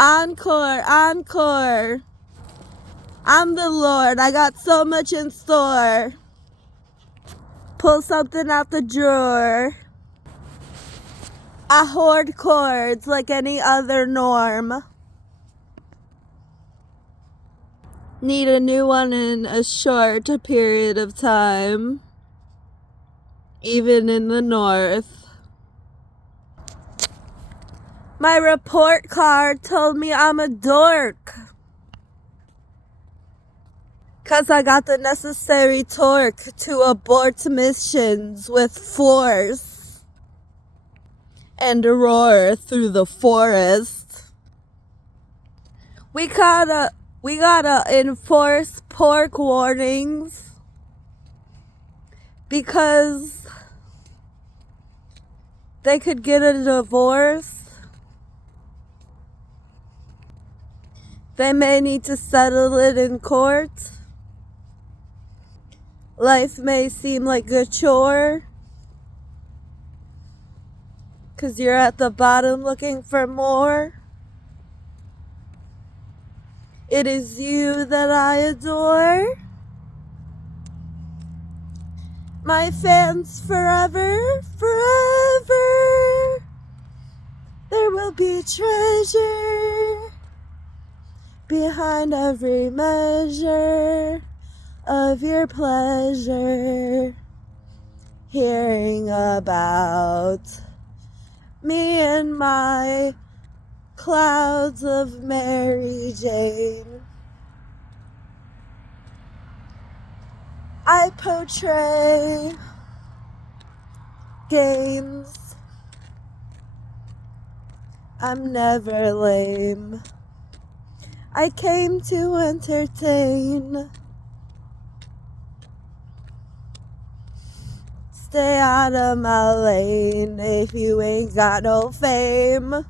Encore, encore. I'm the Lord. I got so much in store. Pull something out the drawer. I hoard chords like any other norm. Need a new one in a short period of time. Even in the north. My report card told me I'm a dork. 'Cause I got the necessary torque to abort missions with force and roar through the forest. We gotta enforce pork warnings because they could get a divorce. They may need to settle it in court. Life may seem like a chore, 'cause you're at the bottom looking for more. It is you that I adore. My fans forever, forever. There will be treasure behind every measure of your pleasure. Hearing about me and my clouds of Mary Jane. I portray games. I'm never lame. I came to entertain. Stay out of my lane if you ain't got no fame.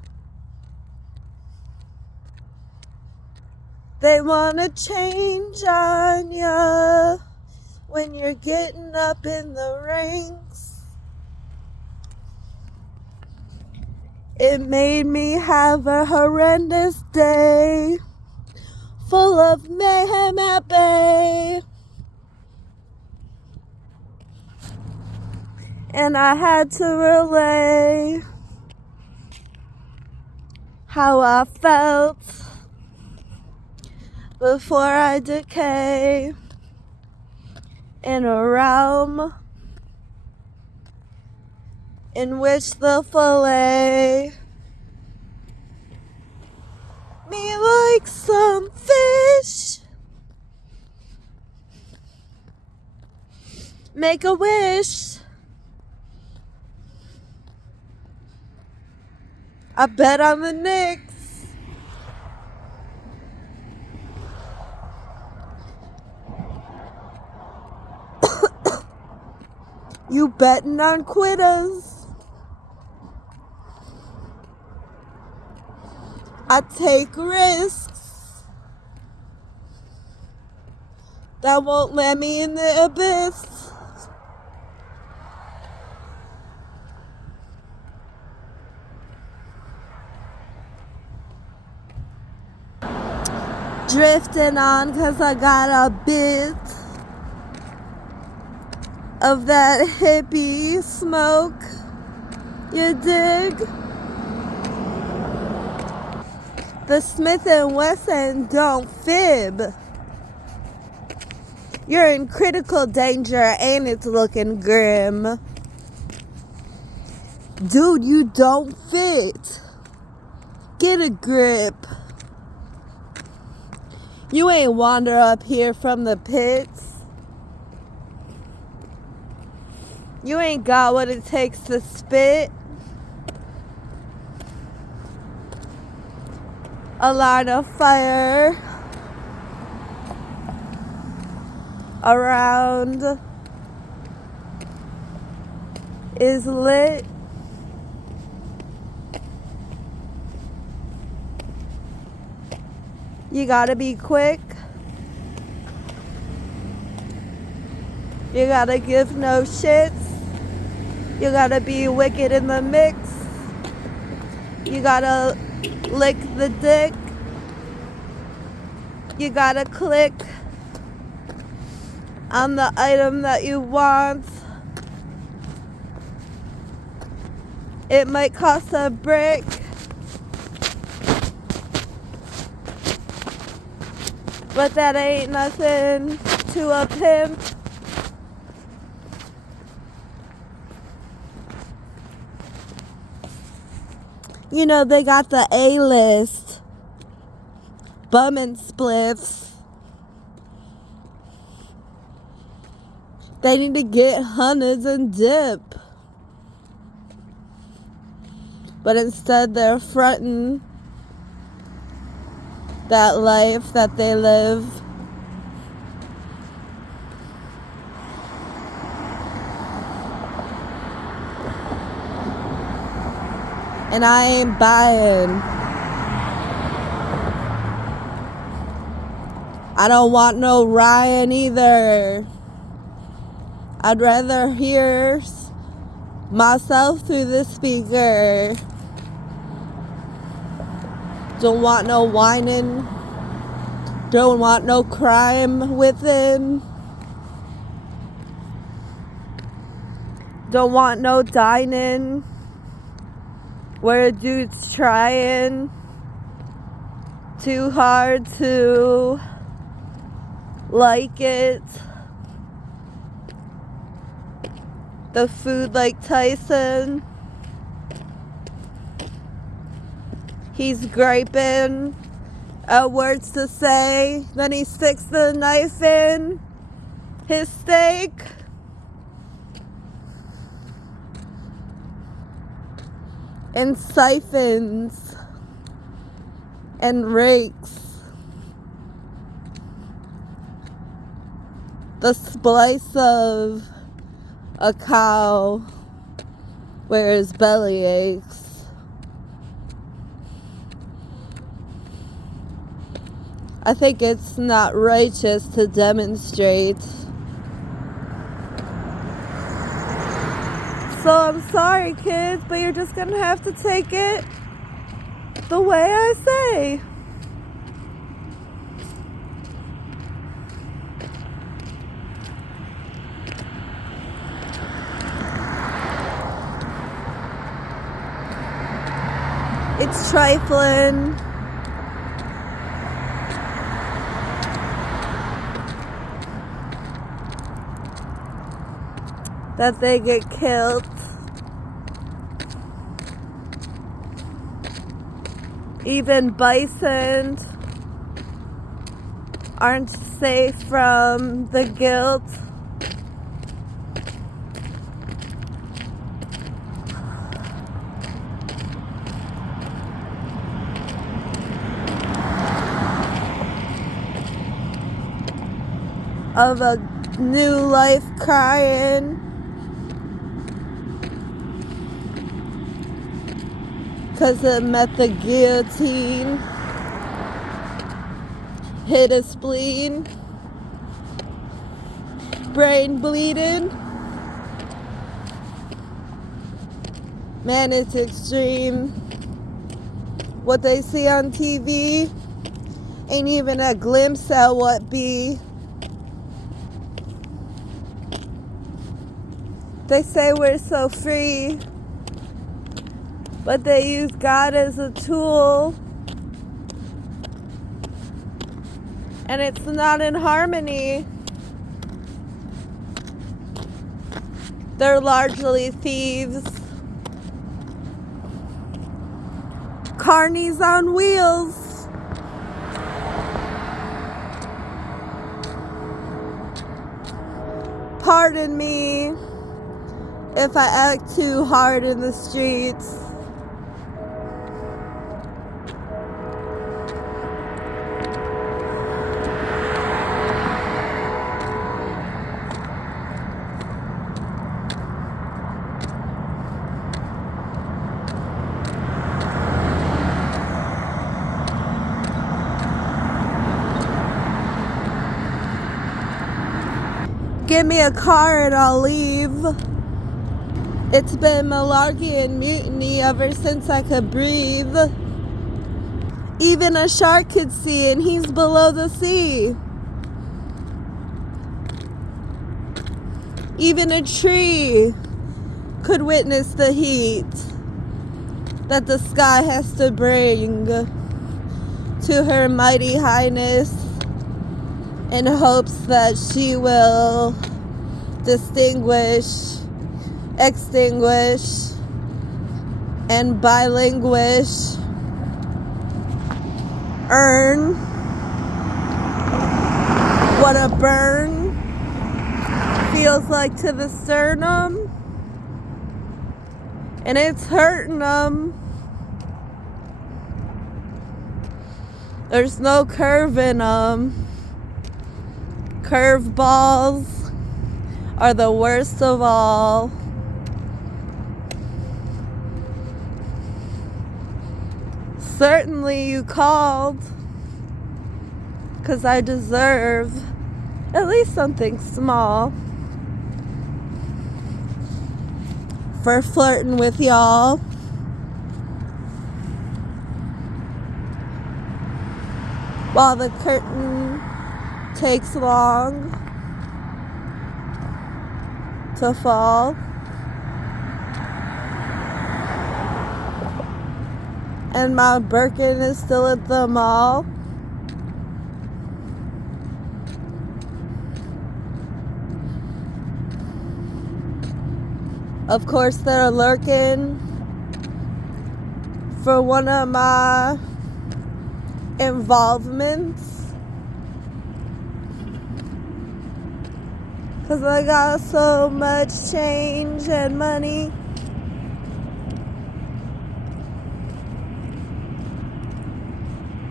They wanna change on ya when you're getting up in the ranks. It made me have a horrendous day, full of mayhem at bay. And I had to relay how I felt before I decay in a realm in which the fillet me like some fish. Make a wish. I bet on the Knicks. You betting on quitters. I take risks that won't let me in the abyss. Drifting on 'cause I got a bit of that hippie smoke, you dig? The Smith & Wesson don't fib. You're in critical danger and it's looking grim. Dude, you don't fit. Get a grip. You ain't wander up here from the pits. You ain't got what it takes to spit. A line of fire around is lit. You gotta be quick. You gotta give no shits. You gotta be wicked in the mix. You gotta lick the dick. You gotta click on the item that you want. It might cost a brick, but that ain't nothing to a pimp. You know, they got the A-list bum and spliffs. They need to get hundreds and dip. But instead they're fronting that life that they live. And I ain't buying. I don't want no Ryan either. I'd rather hear myself through the speaker. Don't want no whining. Don't want no crime within. Don't want no dining where a dude's trying too hard to like it. The food like Tyson. He's griping at words to say. Then he sticks the knife in his steak. And siphons and rakes the splice of a cow where his belly aches. I think it's not righteous to demonstrate. So I'm sorry, kids, but you're just gonna have to take it the way I say. It's trifling. That they get killed. Even bison aren't safe from the guilt. Of a new life crying. 'Cause it met the guillotine. Hit a spleen. Brain bleeding. Man, it's extreme. What they see on TV ain't even a glimpse at what be. They say we're so free, but they use God as a tool, and it's not in harmony. They're largely thieves. Carnies on wheels. Pardon me if I act too hard in the streets. Give me a car and I'll leave. It's been malarkey and mutiny ever since I could breathe. Even a shark could see, and he's below the sea. Even a tree could witness the heat that the sky has to bring to Her Mighty Highness in hopes that she will distinguish, extinguish, and bilinguish, earn what a burn feels like to the sternum, and it's hurting them. There's no curve in them. Curve balls are the worst of all. Certainly you called, 'cause I deserve at least something small for flirting with y'all. While the curtain takes long to fall. And my Birkin is still at the mall. Of course, they're lurking for one of my involvements, 'cause I got so much change and money.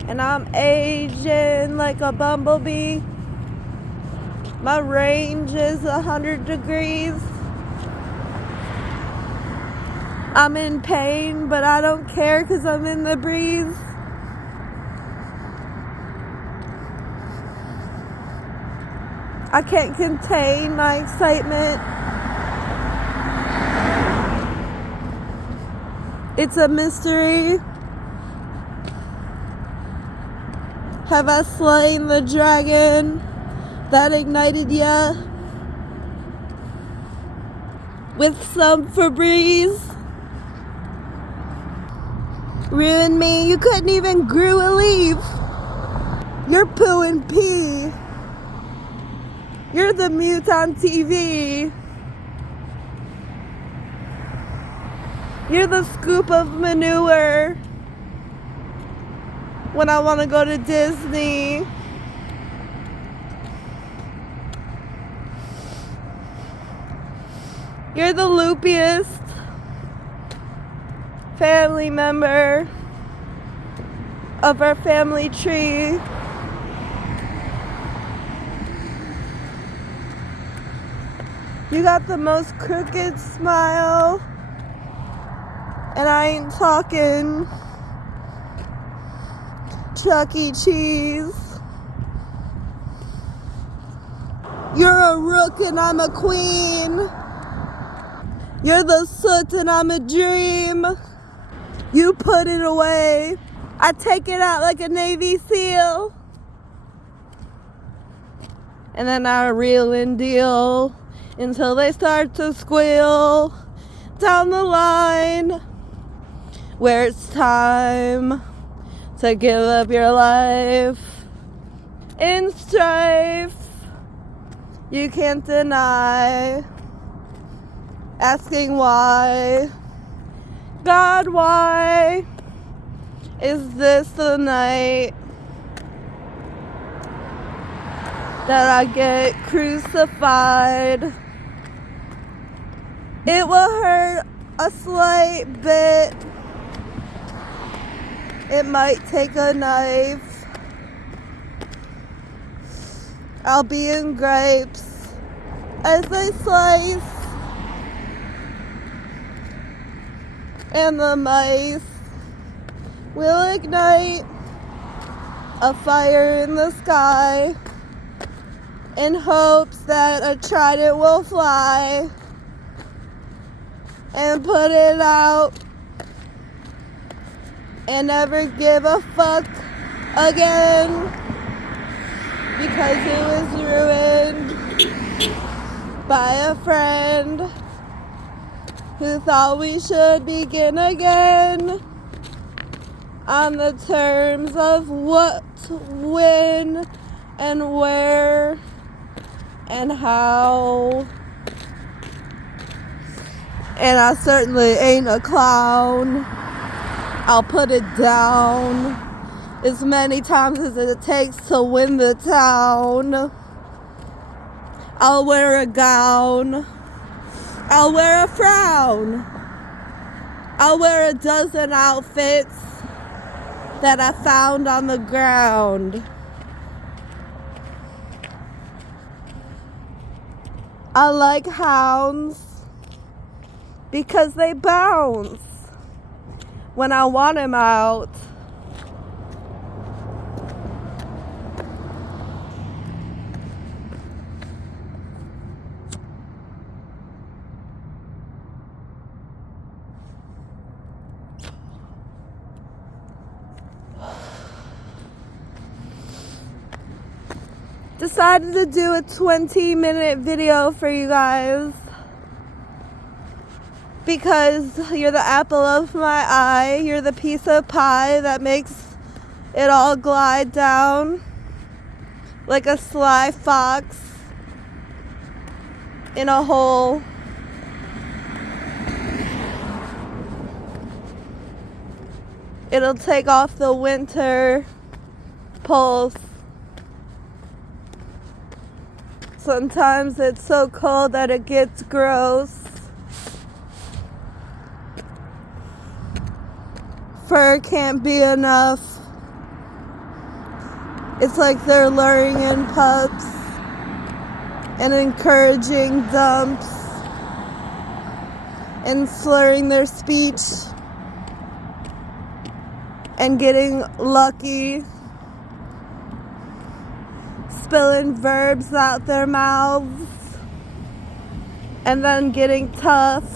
And I'm aging like a bumblebee. My range is 100 degrees. I'm in pain, but I don't care 'cause I'm in the breeze. I can't contain my excitement. It's a mystery. Have I slain the dragon that ignited ya with some Febreze? Ruined me. You couldn't even grew a leaf. You're poo and pee. You're the mute on TV. You're the scoop of manure when I want to go to Disney. You're the loopiest family member of our family tree. You got the most crooked smile, and I ain't talking Chuck E. Cheese. You're a rook and I'm a queen. You're the soot and I'm a dream. You put it away. I take it out like a Navy SEAL. And then I reel and deal until they start to squeal down the line where it's time to give up your life in strife. You can't deny asking why. God, why is this the night that I get crucified? It will hurt a slight bit. It might take a knife. I'll be in grapes as they slice, and the mice will ignite a fire in the sky in hopes that a trident will fly and put it out and never give a fuck again, because it was ruined by a friend who thought we should begin again on the terms of what, when, and where, and how. And I certainly ain't a clown. I'll put it down as many times as it takes to win the town. I'll wear a gown. I'll wear a frown. I'll wear a dozen outfits that I found on the ground. I like hounds because they bounce when I want them out. Decided to do a 20-minute video for you guys because you're the apple of my eye. You're the piece of pie that makes it all glide down like a sly fox in a hole. It'll take off the winter pulse. Sometimes it's so cold that it gets gross. Fur can't be enough. It's like they're luring in pups and encouraging dumps and slurring their speech and getting lucky, spilling verbs out their mouths, and then getting tough.